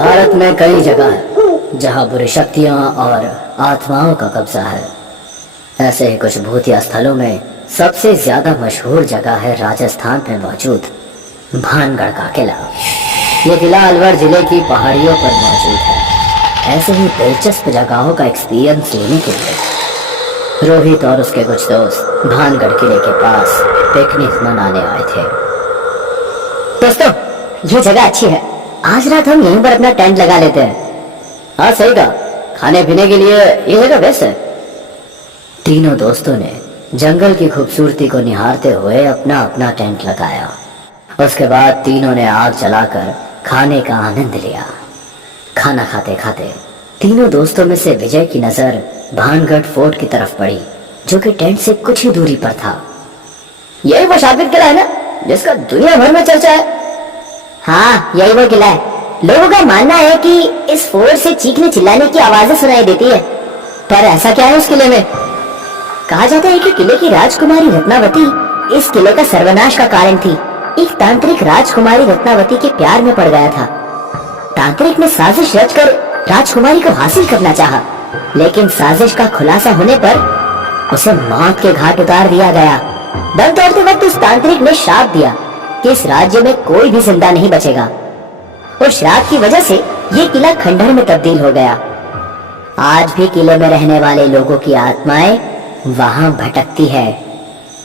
भारत में कई जगह है जहाँ बुरी शक्तियाँ और आत्माओं का कब्जा है। ऐसे ही कुछ भूतिया स्थलों में सबसे ज्यादा मशहूर जगह है राजस्थान में मौजूद भानगढ़ का किला। ये किला अलवर जिले की पहाड़ियों पर मौजूद है। ऐसे ही दिलचस्प जगहों का एक्सपीरियंस लेने के लिए रोहित और उसके कुछ दोस्त भानगढ़ किले के पास पिकनिक मनाने आए थे। दोस्तों, ये जगह अच्छी है, आज रात हम यहीं पर अपना टेंट लगा लेते हैं। हाँ सही कहा, खाने पीने के लिए ये जगह बेस्ट है। तीनों दोस्तों ने जंगल की खूबसूरती को निहारते हुए अपना अपना टेंट लगाया। उसके बाद तीनों ने आग जलाकर खाने का आनंद लिया। खाना खाते खाते तीनों दोस्तों में से विजय की नजर भानगढ़ फोर्ट की तरफ पड़ी, जो कि टेंट से कुछ ही दूरी पर था। यही वो शातिर किला है ना, जिसका दुनिया भर में चर्चा है? हाँ, यही वो किला है। लोगों का मानना है कि इस फोर्ट से चीखने चिल्लाने की आवाजें सुनाई देती है। पर ऐसा क्या है उस किले में? कहा जाता है कि किले की राजकुमारी रत्नावती इस किले का सर्वनाश का कारण थी। एक तांत्रिक राजकुमारी रत्नावती के प्यार में पड़ गया था। तांत्रिक ने साजिश रचकर राजकुमारी को हासिल करना चाहा, लेकिन साजिश का खुलासा होने पर उसे मौत के घाट उतार दिया गया। दम तोड़ते वक्त उस तांत्रिक ने श्राप दिया कि इस राज्य में कोई भी जिंदा नहीं बचेगा, और श्राप की वजह से ये किला खंडहर में तब्दील हो गया। आज भी किले में रहने वाले लोगों की आत्माएं वहां भटकती है।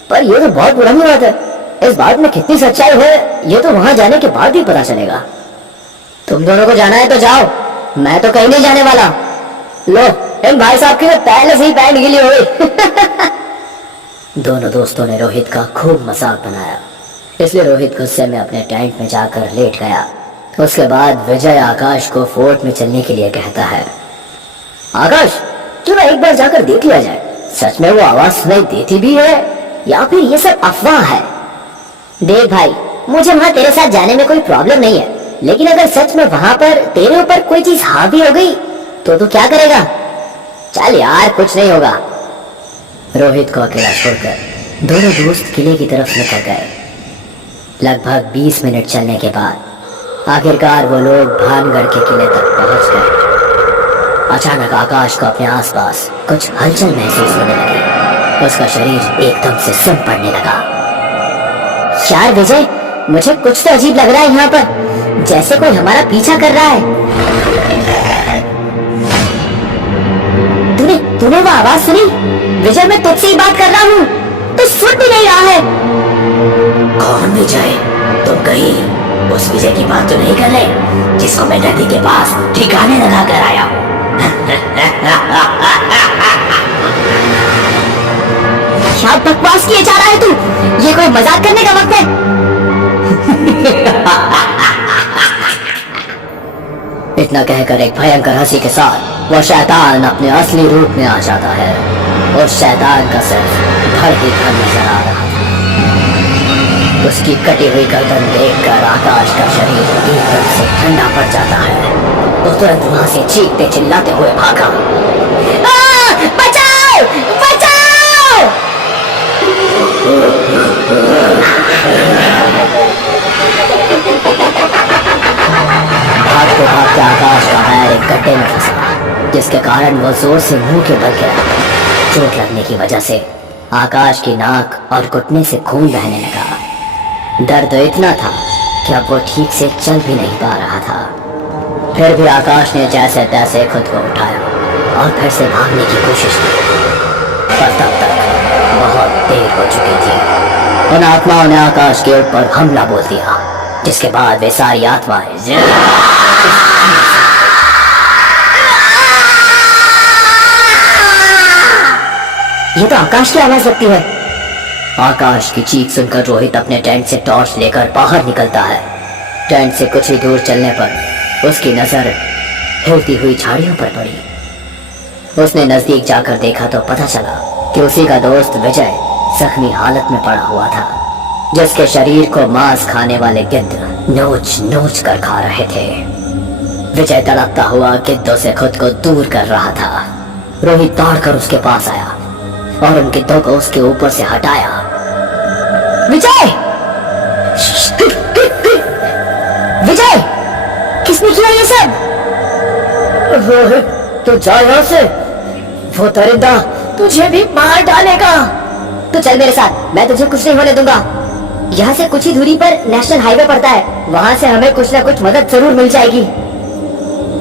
पर ये तो बहुत पुरानी बात है, इस बात में कितनी सच्चाई है ये तो वहां जाने के बाद ही पता चलेगा। तुम दोनों को जाना है तो जाओ, मैं तो कहीं नहीं जाने वाला। लो, इन भाई साहब की तो पहले से ही पैंट गीली हो गई। दोनों दोस्तों ने रोहित का खूब मजाक बनाया, इसलिए रोहित गुस्से में अपने टेंट में जाकर लेट गया। उसके बाद विजय आकाश को फोर्ट में चलने के लिए कहता है। आकाश, क्यों ना एक बार जाकर देख लिया जाए, सच में वो आवाज सुनाई देती भी है या फिर ये सब अफवाह है? देख भाई, मुझे वहाँ तेरे साथ जाने में कोई प्रॉब्लम नहीं है, लेकिन अगर सच में वहाँ पर तेरे ऊपर कोई चीज हावी हो गई तो तू क्या करेगा? चल यार, कुछ नहीं होगा। रोहित को अकेला छोड़कर दोनों दोस्त किले की तरफ निकल गए। लगभग 20 मिनट चलने के बाद आखिरकार वो लोग भानगढ़ के किले तक पहुंच गए। अचानक आकाश को अपने आसपास कुछ हलचल महसूस होने लगी। उसका शरीर एकदम से सिम पड़ने लगा। यार विजय, मुझे कुछ तो अजीब लग रहा है यहाँ पर, जैसे कोई हमारा पीछा कर रहा है। तूने वो आवाज सुनी? विजय, मैं तुझसे ही बात कर रहा हूँ, तू सुन भी नहीं रहा है। कौन विजय? तुम कहीं उस विजय की बात तो नहीं कर रहे जिसको मैं नदी के पास ठिकाने लगा कर आया हूँ? क्या बकवास किए जा रहा है तू? ये कोई मजाक करने का वक्त है? इतना कहकर एक भयंकर हंसी के साथ वो शैतान अपने असली रूप में आ जाता है। उस शैतान का सिर्फ धड़ ही धड़ नजर आ रहा था। उसकी कटी हुई गर्दन देखकर आकाश का शरीर एकदम से ठंडा पड़ जाता है। वो तुरंत वहां से चीखते चिल्लाते हुए भागा। बचाओ! बचाओ! भागते भागते आकाश का पैर एक गड्ढे में फंसा, जिसके कारण वो जोर से मुंह के बल गिरा। चोट लगने की वजह से आकाश की नाक और घुटने से खून बहने लगा। दर्द इतना था कि अब वो ठीक से चल भी नहीं पा रहा था। फिर भी आकाश ने जैसे तैसे खुद को उठाया और फिर से भागने की कोशिश की, पर तब तक बहुत देर हो चुकी थी। उन आत्माओं ने आकाश के ऊपर हमला बोल दिया, जिसके बाद वे सारी आत्माएं ये तो आकाश की आवाज लगती है। आकाश की चीख सुनकर रोहित अपने टेंट से टॉर्च लेकर बाहर निकलता है। टेंट से कुछ ही दूर चलने पर उसकी नजर हिलती हुई झाड़ियों पर पड़ी। उसने नजदीक जाकर देखा तो पता चला कि उसी का दोस्त विजय जख्मी हालत में पड़ा हुआ था, जिसके शरीर को मांस खाने वाले गिद्ध नोच नोच कर खा रहे थे। विजय तड़पता हुआ गिद्धों से खुद को दूर कर रहा था। रोहित दौड़कर उसके पास आया और उन गिद्धों को उसके ऊपर से हटाया। विजय! विजय! किसने किया ये सब? रोहित तू जा यहाँ से, वो दरिंदा तुझे भी मार डालेगा। तू चल मेरे साथ, मैं तुझे कुछ नहीं होने दूंगा। यहाँ से कुछ ही दूरी पर नेशनल हाईवे पड़ता है, वहाँ से हमें कुछ ना कुछ मदद जरूर मिल जाएगी।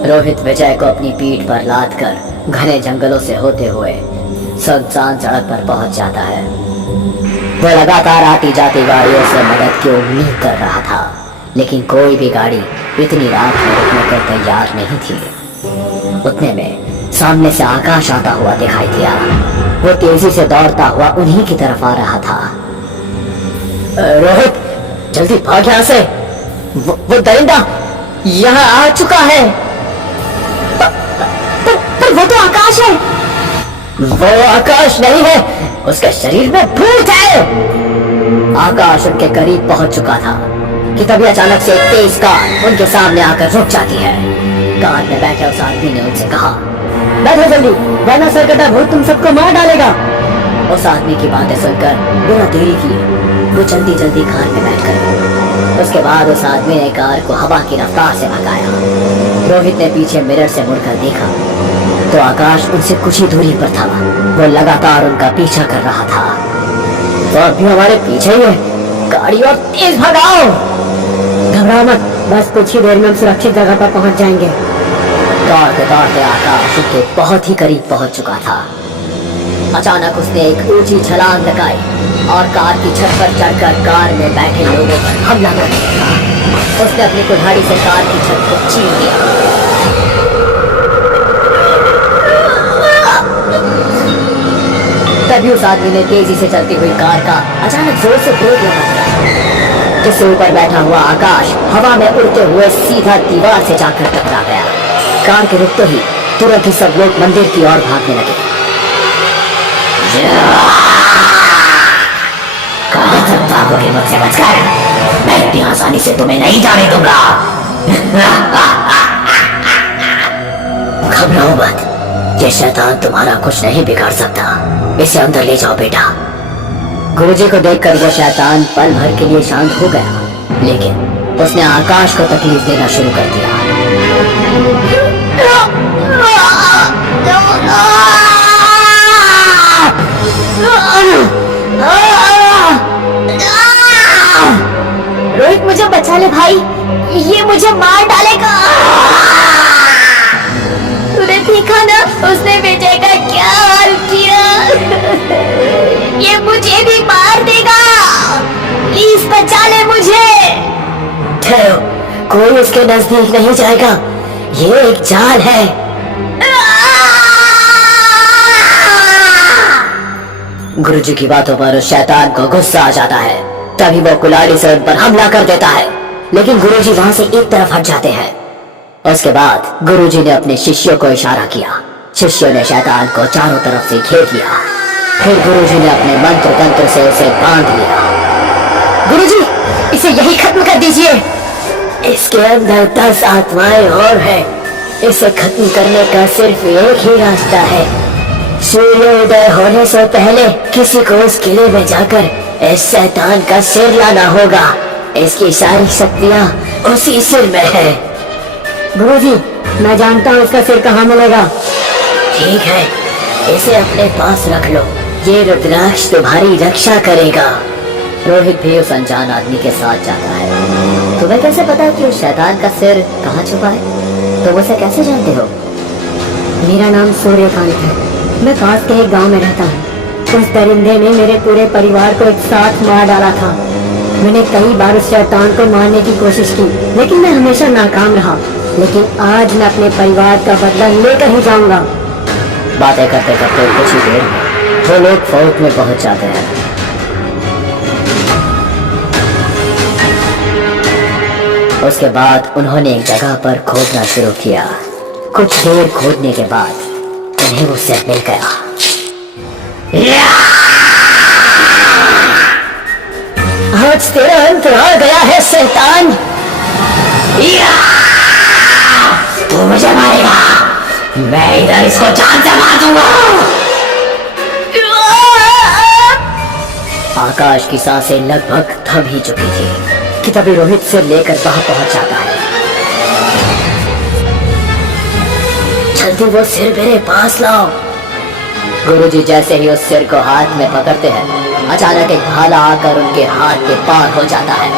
रोहित विजय को अपनी पीठ पर लाद कर घने जंगलों से होते हुए सुनसान सड़क पर पहुंच जाता है। वो लगातार आती जाती गाड़ियों से मदद की उम्मीद कर रहा था, लेकिन कोई भी गाड़ी इतनी रात में रुकने को तैयार नहीं थी। उतने में सामने से आकाश आता हुआ दिखाई दिया। वो तेजी से दौड़ता हुआ उन्हीं की तरफ आ रहा था। रोहित जल्दी भाग यहाँ से, वो दरिंदा यहाँ आ चुका है। पर वो तो आकाश है। वो आकाश नहीं है, उसके शरीर में भूत है। आकाश उनके करीब पहुंच चुका था कि तभी अचानक से एक तेज कार उनके सामने आकर रुक जाती है। कार में बैठे उस आदमी ने उनसे कहा, बैठो जल्दी, वरना सरकटा भूत तुम सबको मार डालेगा। उस आदमी की बातें सुनकर बिना देरी किए वो जल्दी जल्दी कार में बैठ गए। उसके बाद उस आदमी ने कार को हवा की रफ्तार से भगाया। रोहित ने पीछे मिरर से मुड़कर देखा तो आकाश उनसे कुछ ही दूरी पर था। वो लगातार उनका पीछा कर रहा था। तो अभी हमारे पीछे ही है, गाड़ी और तेज भगाओ। घबराओ मत, बस कुछ ही देर में हम सुरक्षित जगह पर पहुंच जाएंगे। दौड़ते दौड़ते आकाश उनके बहुत ही करीब पहुंच चुका था। अचानक उसने एक ऊंची छलांग लगाई और कार की छत पर चढ़कर कार में बैठे लोगों पर हमला करने लगा। उसने अपनी कुल्हाड़ी से कार की छत को चीर दिया। तभी उस आदमी ने तेजी से चलती हुई कार का अचानक जोर से ब्रेक लगा दिया, जिससे ऊपर बैठा हुआ आकाश हवा में उड़ते हुए सीधा दीवार से जाकर टकरा गया। कार के रुकते ही तुरंत ही सब लोग मंदिर की ओर भागने लगे। भागोगे मुझसे बचकर, मैं इतनी आसानी से तुम्हें नहीं जाने दूंगा। घबराओ मत, ये शैतान तुम्हारा कुछ नहीं बिगाड़ सकता। इसे अंदर ले जाओ बेटा। गुरुजी को देखकर वो शैतान पल भर के लिए शांत हो गया, लेकिन उसने आकाश को तकलीफ देना शुरू कर दिया। रोहित मुझे बचा ले भाई, ये मुझे मार डालेगा। तूने देखा ना उसने विजय का क्या हाल किया। ये मुझे भी मार देगा, प्लीज बचा ले मुझे। ठहरो, कोई उसके नजदीक नहीं जाएगा, ये एक जाल है। गुरुजी की बातों पर उस शैतान को गुस्सा आ जाता है। तभी वो कुल्हाड़ी से उन पर हमला कर देता है, लेकिन गुरुजी वहां से एक तरफ हट जाते हैं। उसके बाद गुरुजी ने अपने शिष्यों को इशारा किया। शिष्यों ने शैतान को चारों तरफ से घेर लिया। फिर गुरुजी ने अपने मंत्र तंत्र से उसे बांध लिया। गुरुजी, इसे यही खत्म कर दीजिए। इसके अंदर 10 आत्माएं और हैं। इसे खत्म करने का सिर्फ एक ही रास्ता है। सूर्योदय होने से पहले किसी को उस किले में जाकर इस शैतान का सिर लाना होगा। इसकी सारी शक्तियाँ उसी सिर में है। गुरुजी, मैं जानता हूँ इसका सिर कहाँ मिलेगा। ठीक है, इसे अपने पास रख लो। ये रुद्राक्ष तुम्हारी रक्षा करेगा। रोहित भी उस अनजान आदमी के साथ जाता है। तुम्हें कैसे पता कि उस शैतान का सिर कहाँ छुपा है? तुम उसे कैसे जानते हो? मेरा नाम सूर्यकांत है, मैं पास के एक गांव में रहता हूँ। उस दरिंदे ने मेरे पूरे परिवार को एक साथ मार डाला था। मैंने कई बार उस शैतान को मारने की कोशिश की, लेकिन मैं हमेशा नाकाम रहा। लेकिन आज मैं अपने परिवार का बदला लेकर ही जाऊंगा। बातें करते करते कुछ ही देर में वो लोग फोर्ट में पहुंच जाते हैं। उसके बाद उन्होंने एक जगह पर खोदना शुरू किया। कुछ देर खोदने के बाद उन्हें वो सिर मिल गया। आज तेरा अंत आ गया है शैतान। तू मुझे मारेगा, मैं इधर इसको जान से मार दूंगा। आकाश की सांसें लगभग थम ही चुकी थी कि तभी रोहित सिर लेकर वहां पहुंच जाता है। जल्दी वो सिर मेरे पास लाओ। गुरुजी जैसे ही उस सिर को हाथ में पकड़ते हैं, अचानक एक भाला आकर उनके हाथ के पार हो जाता है।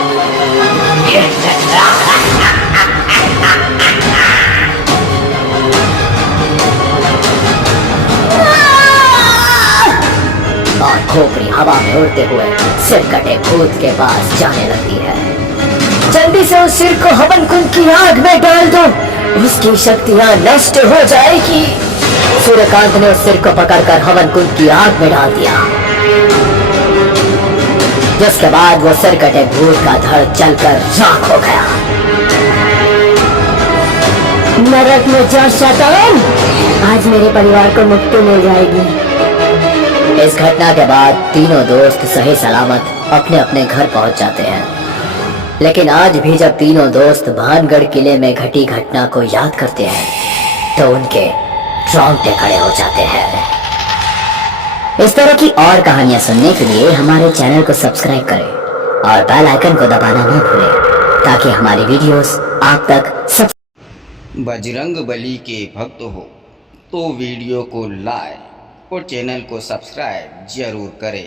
और खोपड़ी हवा में उड़ते हुए सिर कटे भूत के पास जाने लगती है। जल्दी से उस सिर को हवन कुंड की आग में डाल दो, उसकी शक्तियां नष्ट हो जाएगी। सूर्यकांत ने उस सिर को पकड़कर हवन कुंड की आग में डाल दिया, जिसके बाद वो सिर कटे भूत का धड़ जलकर राख हो गया। नरक में जा शैतान, आज मेरे परिवार को मुक्ति मिल जाएगी। इस घटना के बाद तीनों दोस्त सही सलामत अपने अपने घर पहुंच जाते हैं। लेकिन आज भी जब तीनों दोस्त भानगढ़ किले में घटी घटना को याद करते हैं तो उनके रोंगटे खड़े हो जाते हैं। इस तरह की और कहानियां सुनने के लिए हमारे चैनल को सब्सक्राइब करें और बेल आइकन को दबाना न भूलें, ताकि हमारी वीडियोस आप तक सब बजरंग बली के भक्त हो तो वीडियो को लाइक और चैनल को सब्सक्राइब जरूर करें।